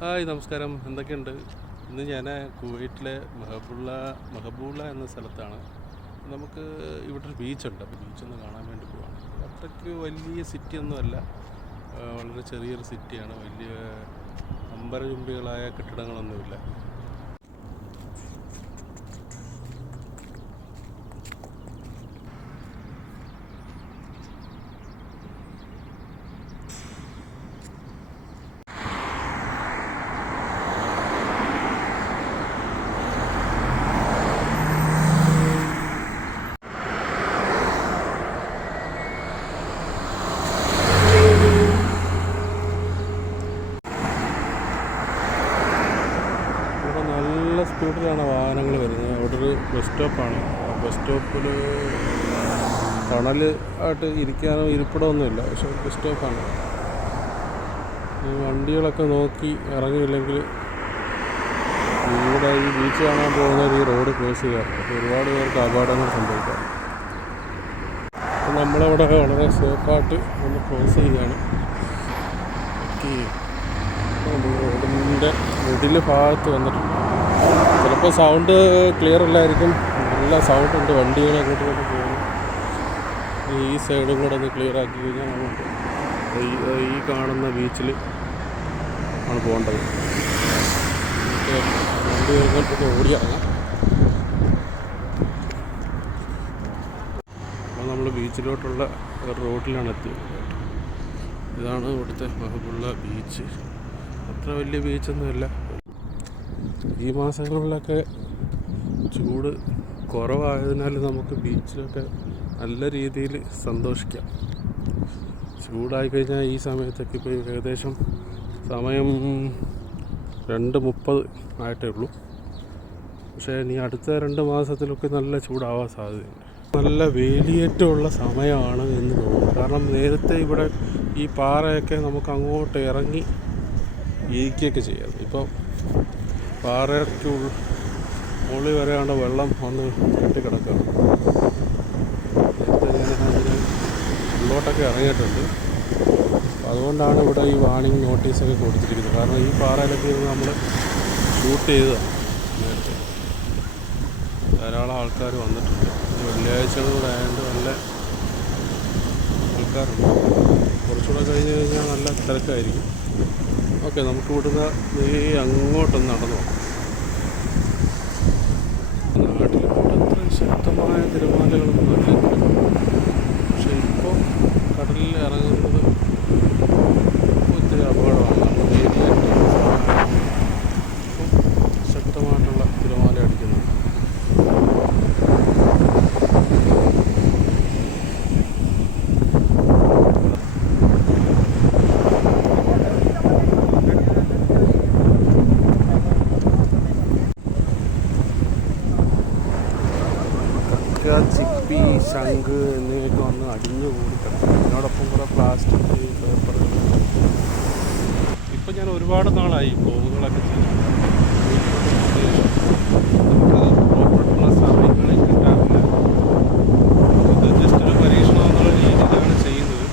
Hi നമസ്കാരം, എന്തൊക്കെയുണ്ട്? ഇന്ന് ഞാൻ കുവൈറ്റിലെ മഹബൂള എന്ന സ്ഥലത്താണ്. നമുക്ക് ഇവിടെ ഒരു ബീച്ചുണ്ട്, അപ്പോൾ ബീച്ചൊന്ന് കാണാൻ വേണ്ടി പോവാണ്. അത്രയ്ക്ക് വലിയ സിറ്റിയൊന്നുമല്ല, വളരെ ചെറിയൊരു സിറ്റിയാണ്. വലിയ അമ്പരചുംബികളായ കെട്ടിടങ്ങളൊന്നുമില്ല. നല്ല സ്പീഡിലാണ് വാഹനങ്ങൾ വരുന്നത്. അവിടെ ഒരു ബസ് സ്റ്റോപ്പാണ്. ആ ബസ് സ്റ്റോപ്പിൽ ടണൽ ആയിട്ട് ഇരിക്കാനോ ഇരിപ്പിടമൊന്നുമില്ല, പക്ഷെ ഒരു ബസ് സ്റ്റോപ്പാണ്. ഈ വണ്ടികളൊക്കെ നോക്കി ഇറങ്ങിയില്ലെങ്കിൽ ഇവിടെ ഈ ബീച്ച് കാണാൻ പോകുന്നവർ ഈ റോഡ് ക്രോസ് ചെയ്യാറുണ്ട്. അപ്പോൾ ഒരുപാട് പേർക്ക് അപകടങ്ങൾ സംഭവിക്കാം. അപ്പോൾ നമ്മളവിടെ വളരെ സേഫായിട്ട് ഒന്ന് ക്രോസ് ചെയ്യുകയാണ്. റോഡിൻ്റെ മിഡിൽ ഭാഗത്ത് വന്നിട്ടുണ്ട്. ചിലപ്പോൾ സൗണ്ട് ക്ലിയർ അല്ലായിരിക്കും, നല്ല സൗണ്ട് ഉണ്ട്. വണ്ടികൾ അങ്ങോട്ട് പോകുന്നു. ഈ സൈഡും കൂടെ ഒന്ന് ക്ലിയർ ആക്കി കഴിഞ്ഞാൽ നമുക്ക് ഈ കാണുന്ന ബീച്ചിൽ ആണ് പോകേണ്ടത്. വണ്ടി കഴിഞ്ഞിട്ട് ഓടിയിറങ്ങാം. അപ്പോൾ നമ്മൾ ബീച്ചിലോട്ടുള്ള ഒരു റോഡിലാണ് എത്തിയത്. ഇതാണ് ഇവിടുത്തെ മഹബൂള ബീച്ച്. അത്ര വലിയ ബീച്ചൊന്നുമില്ല. ഈ മാസങ്ങളിലൊക്കെ ചൂട് കുറവായതിനാൽ നമുക്ക് ബീച്ചിലൊക്കെ നല്ല രീതിയിൽ സന്തോഷിക്കാം. ചൂടായി കഴിഞ്ഞാൽ ഈ സമയത്തൊക്കെ ഇപ്പോൾ ഏകദേശം സമയം 2:30 ആയിട്ടേ ഉള്ളൂ. പക്ഷേ ഇനി അടുത്ത 2 മാസത്തിലൊക്കെ നല്ല ചൂടാവാൻ സാധ്യതയുണ്ട്. നല്ല വേലിയേറ്റമുള്ള സമയമാണ് എന്ന് തോന്നുന്നു. കാരണം നേരത്തെ ഇവിടെ ഈ പാറയൊക്കെ നമുക്ക് അങ്ങോട്ട് ഇറങ്ങി ഇരിക്കുകയൊക്കെ ചെയ്യാം. ഇപ്പോൾ പാറയ്ക്ക് മുകളിൽ വരെയാണ് വെള്ളം വന്ന് കെട്ടിക്കിടക്കുകയാണ്. നേരത്തെ ഞാൻ അതിന് ഉള്ളോട്ടൊക്കെ ഇറങ്ങിയിട്ടുണ്ട്. അതുകൊണ്ടാണ് ഇവിടെ ഈ വാർണിംഗ് നോട്ടീസൊക്കെ കൊടുത്തിരിക്കുന്നത്. കാരണം ഈ പാറയിലൊക്കെ ഇരുന്ന് നമ്മൾ ഷൂട്ട് ചെയ്തതാണ് നേരത്തെ. ധാരാളം ആൾക്കാർ വന്നിട്ടുണ്ട്. വെള്ളിയാഴ്ചകളിലൂടെ ആയതുകൊണ്ട് നല്ല ആൾക്കാരുണ്ട്. കുറച്ചുകൂടെ കഴിഞ്ഞ് കഴിഞ്ഞാൽ നല്ല തിരക്കായിരിക്കും. ഓക്കെ, നമുക്ക് ഇവിടുന്ന് അങ്ങോട്ടൊന്ന് നടന്നു പോകാം. നാട്ടിൽ അത്ര ശക്തമായ തിരമാലകളൊന്നും അല്ല, പക്ഷെ ഇപ്പോൾ കടലിൽ ഇറങ്ങുന്നത് ഒത്തിരി അപകടമാണ്. നമ്മൾ വേലിയായിട്ട് ശക്തമായിട്ടുള്ള തിരമാല അടിക്കുന്നത്. ചിപ്പി, ശംഖ് എന്നിവയൊക്കെ വന്ന് അടിഞ്ഞു കൂടി കിടക്കും. അതിനോടൊപ്പം കുറേ പ്ലാസ്റ്റിക് പേപ്പറുകൾ. ഇപ്പം ഞാൻ ഒരുപാട് നാളായി ബ്ലോഗുകളൊക്കെ ചെയ്തു. നമുക്ക് പ്രോപ്പറായിട്ടുള്ള സമയങ്ങളിൽ കിട്ടാറില്ല. ഇത് ജസ്റ്റ് ഒരു പരീക്ഷണം എന്നുള്ള രീതിയിലാണ് ചെയ്യുന്നത്.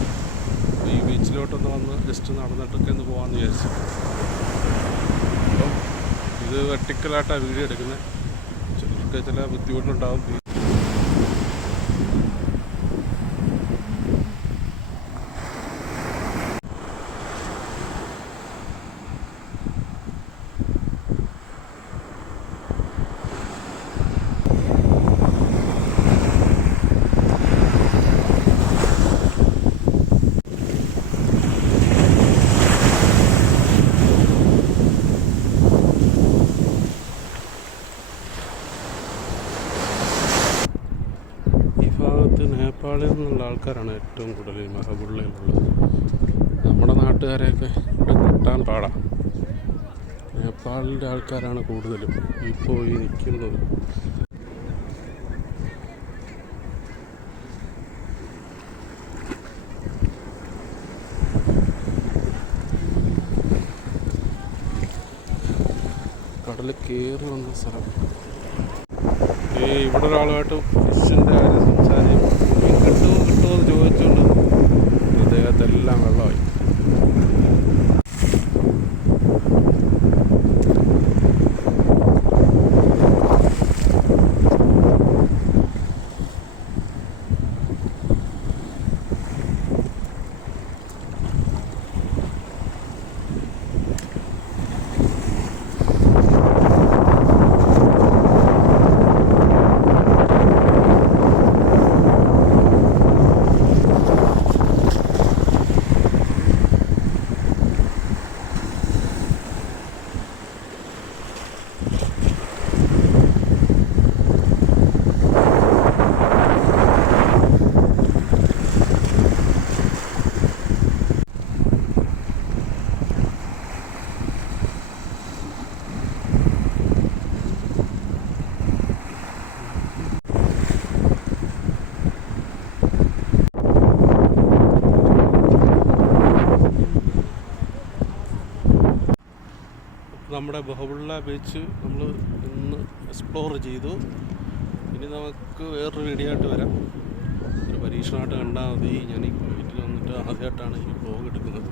ഈ ബീച്ചിലോട്ടൊന്ന് വന്ന് ജസ്റ്റ് നടന്നിട്ടൊക്കെ ഒന്ന് പോകാമെന്ന് വിചാരിച്ചു. അപ്പം ഇത് വെർട്ടിക്കലായിട്ടാണ് വീഡിയോ എടുക്കുന്നത്. ചിലർക്ക് ചില ബുദ്ധിമുട്ടുണ്ടാകും. നേപ്പാളിൽ നിന്നുള്ള ആൾക്കാരാണ് ഏറ്റവും കൂടുതൽ മഹബൂളയിലുള്ളത്. നമ്മുടെ നാട്ടുകാരെയൊക്കെ ഇവിടെ കിട്ടാൻ പാടാണ്. നേപ്പാളിൻ്റെ ആൾക്കാരാണ് കൂടുതലും ഇപ്പോൾ ഈ നിൽക്കുന്നത്. കടൽ കയറി വന്ന സ്ഥലം. ഇവിടെ ഒരാളുമായിട്ട് ഫിഷിൻ്റെ കാര്യം സംസാരിക്കും. കിട്ടുമോ എന്ന് ചോദിച്ചുകൊണ്ട് അദ്ദേഹത്തെല്ലാം വെള്ളമായി. നമ്മുടെ ബഹുള്ള ബീച്ച് നമ്മൾ ഇന്ന് എക്സ്പ്ലോർ ചെയ്തു. ഇനി നമുക്ക് വേറൊരു വീഡിയോ ആയിട്ട് വരാം. ഒരു പരീക്ഷണമായിട്ട് കണ്ടാൽ മതി. ഞാൻ ഈ വീട്ടിൽ വന്നിട്ട് ആദ്യമായിട്ടാണ് ഈ വ്ലോഗ് എടുക്കുന്നത്.